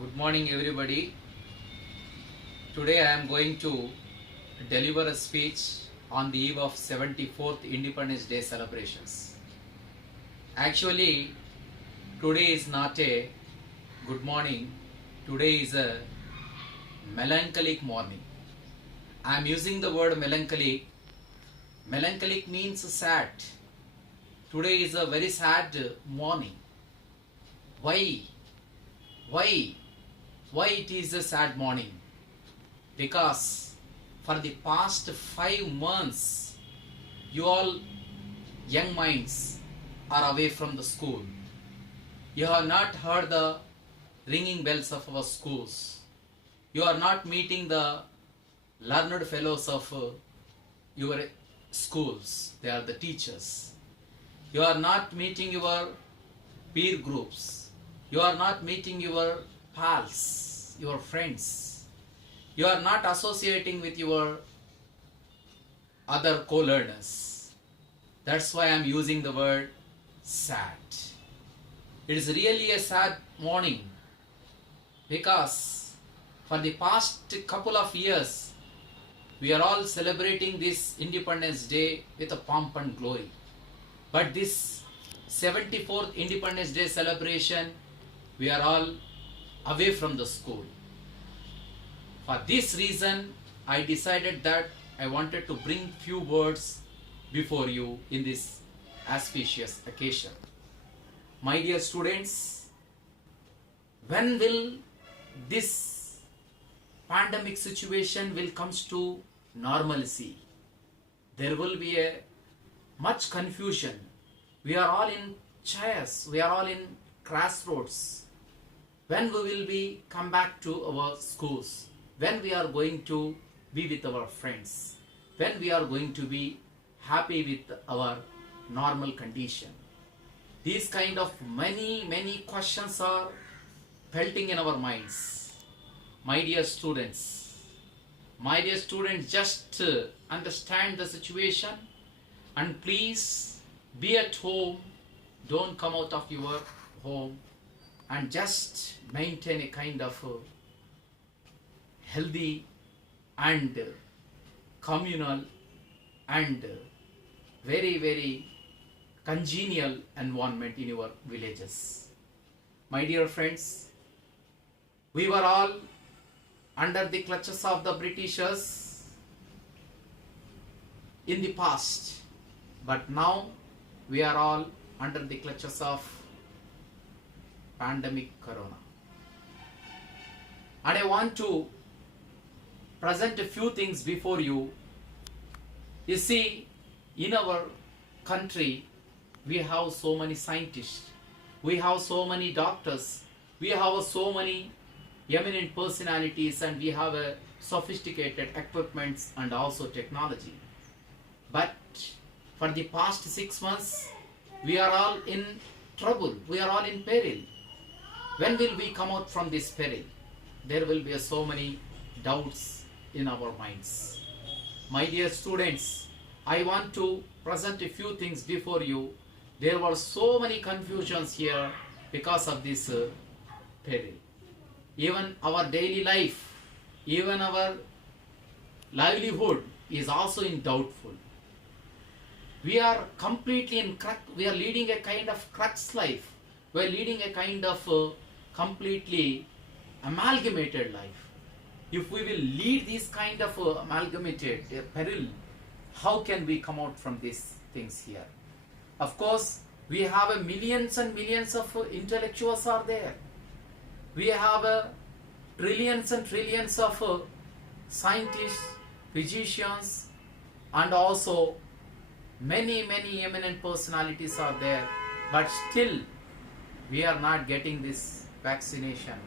Good morning, everybody. Today I am going to deliver a speech on the eve of 74th Independence Day celebrations. Actually, today is not a good morning, today is a melancholic morning. I am using the word melancholic. Melancholic means sad. Today is a very sad morning. Why? Why? Why it is a sad morning? Because for the past 5 months, you all young minds are away from the school. You have not heard the ringing bells of our schools. You are not meeting the learned fellows of your schools. They are the teachers. You are not meeting your peer groups. You are not meeting your pals, your friends. You are not associating with your other co-learners. That's why I am using the word sad. It is really a sad morning because for the past couple of years we are all celebrating this Independence Day with a pomp and glory. But this 74th Independence Day celebration, we are all away from the school. For this reason, I decided that I wanted to bring few words before you in this auspicious occasion. My dear students, when will this pandemic situation will comes to normalcy? There will be a much confusion. We are all in chairs. We are all in crossroads. When we will be come back to our schools? When we are going to be with our friends? When we are going to be happy with our normal condition? These kind of many questions are pelting in our minds. My dear students, just understand the situation and please be at home. Don't come out of your home and just maintain a kind of healthy and communal and very congenial environment in your villages. My dear friends, we were all under the clutches of the Britishers in the past, but now we are all under the clutches of pandemic corona. And I want to present a few things before you. You see, in our country, we have so many scientists, we have so many doctors, we have so many eminent personalities, and we have a sophisticated equipments and also technology. But for the past 6 months, we are all in trouble, we are all in peril. When will we come out from this peril? There will be so many doubts in our minds. My dear students, I want to present a few things before you. There were so many confusions here because of this peril. Even our daily life, even our livelihood is also in doubtful. We are completely in we are leading a kind of crux life. We are leading a kind of completely amalgamated life. If we will lead this kind of amalgamated peril, how can we come out from these things here? Of course, we have millions and millions of intellectuals are there. We have trillions and trillions of scientists, physicians, and also many eminent personalities are there. But still, we are not getting this vaccination.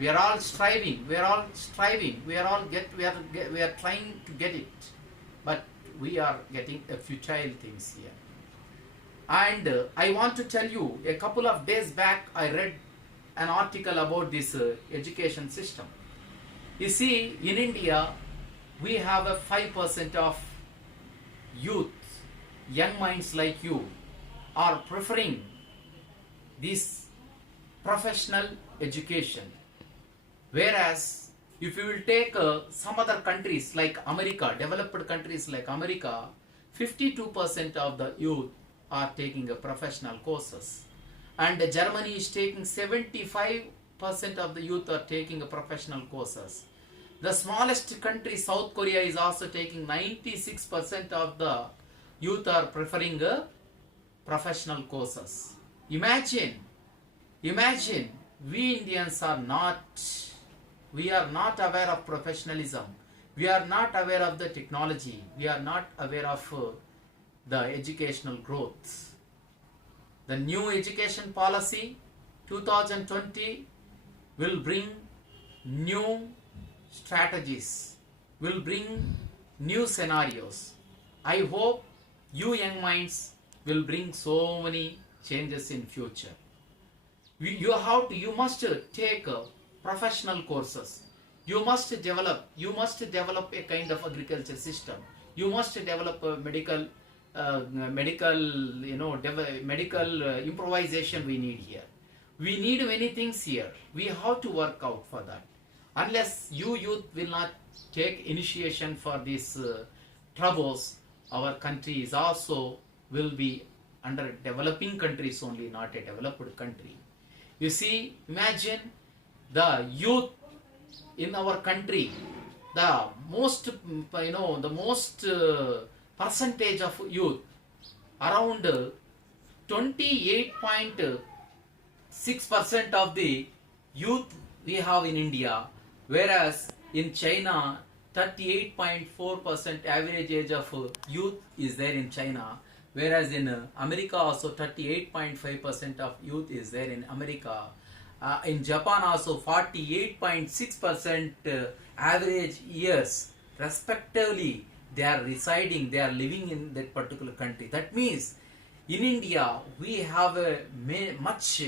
We are all striving. We are trying to get it, but we are getting a futile things here. And I want to tell you, a couple of days back, I read an article about this education system. You see, in India, we have a 5% of youth, young minds like you, are preferring this professional education. Whereas if you will take some other countries like America, developed countries like America, 52% of the youth are taking professional courses. And Germany is taking 75% of the youth are taking professional courses. The smallest country, South Korea, is also taking 96% of the youth are preferring professional courses. Imagine, we Indians are not, we are not aware of professionalism. We are not aware of the technology. We are not aware of the educational growth. The new education policy 2020 will bring new strategies, will bring new scenarios. I hope you young minds will bring so many changes in future. You must take professional courses. You must develop a kind of agriculture system. You must develop a medical medical improvisation we need here. We need many things here. We have to work out for that. Unless you youth will not take initiation for these troubles, our country is also will be under developing countries only, not a developed country. You see, imagine the youth in our country, the most percentage of youth, around 28.6% of the youth we have in India, whereas in China 38.4% average age of youth is there in China, whereas in America also 38.5% of youth is there in America. In Japan also 48.6% average years respectively they are residing, they are living in that particular country. That means in India we have a much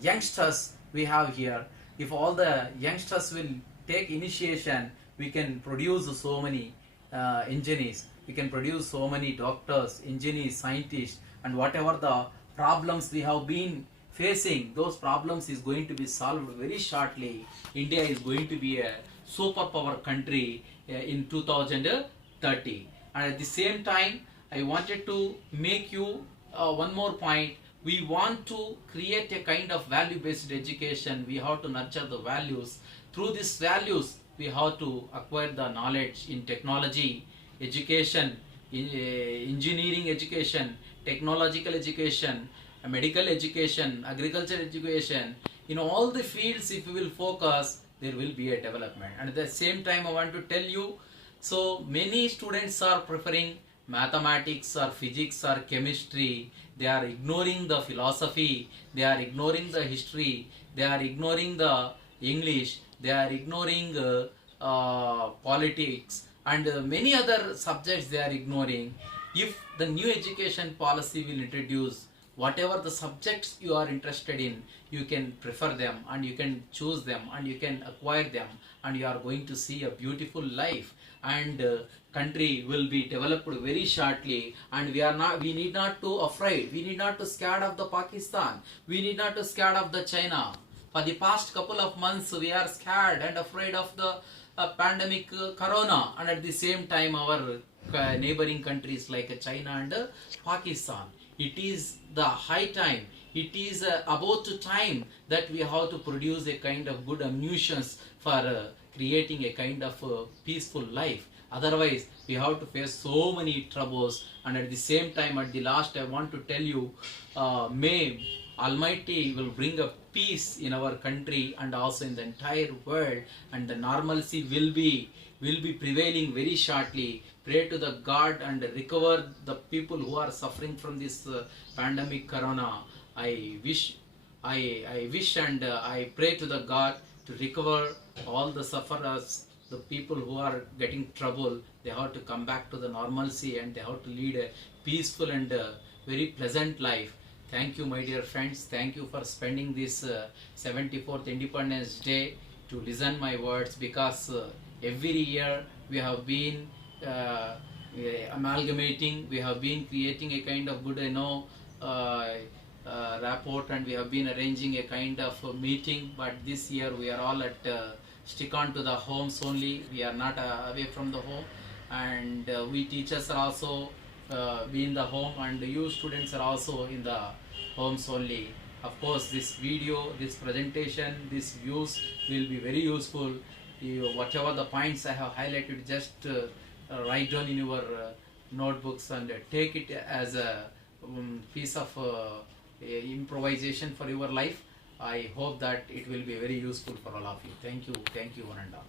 youngsters we have here. If all the youngsters will take initiation, we can produce so many engineers, we can produce so many doctors, engineers, scientists, and whatever the problems we have been facing, those problems is going to be solved very shortly. India is going to be a superpower country in 2030. And at the same time, I wanted to make you one more point. We want to create a kind of value-based education. We have to nurture the values. Through these values, we have to acquire the knowledge in technology, education, in engineering education, technological education, medical education, agriculture education. In all the fields, if we will focus, there will be a development. And at the same time, I want to tell you, so many students are preferring mathematics or physics or chemistry. They are ignoring the philosophy, they are ignoring the history, they are ignoring the English, they are ignoring politics, and many other subjects they are ignoring. If the new education policy will introduce whatever the subjects you are interested in, you can prefer them and you can choose them and you can acquire them, and you are going to see a beautiful life, and country will be developed very shortly. And we need not to afraid, we need not to scared of the Pakistan, we need not to scared of the China. For the past couple of months we are scared and afraid of the pandemic corona, and at the same time our neighboring countries like China and Pakistan. It is the high time, it is about time that we have to produce a kind of good ammunitions for creating a kind of peaceful life. Otherwise we have to face so many troubles. And at the same time, at the last, I want to tell you, may Almighty will bring a peace in our country and also in the entire world, and the normalcy will be prevailing very shortly. Pray to the God and recover the people who are suffering from this pandemic corona. I wish and I pray to the God to recover all the sufferers, the people who are getting trouble. They have to come back to the normalcy and they have to lead a peaceful and very pleasant life. Thank you, my dear friends. Thank you for spending this 74th Independence Day to listen my words, because every year we have been amalgamating, we have been creating a kind of good rapport, and we have been arranging a kind of meeting, but this year we are all at stick on to the homes only. We are not away from the home, and we teachers are also be in the home, and you students are also in the homes only. Of course, this video, this presentation, these views will be very useful. Whatever the points I have highlighted, just write down in your notebooks and take it as a piece of improvisation for your life. I hope that it will be very useful for all of you. Thank you, one and all.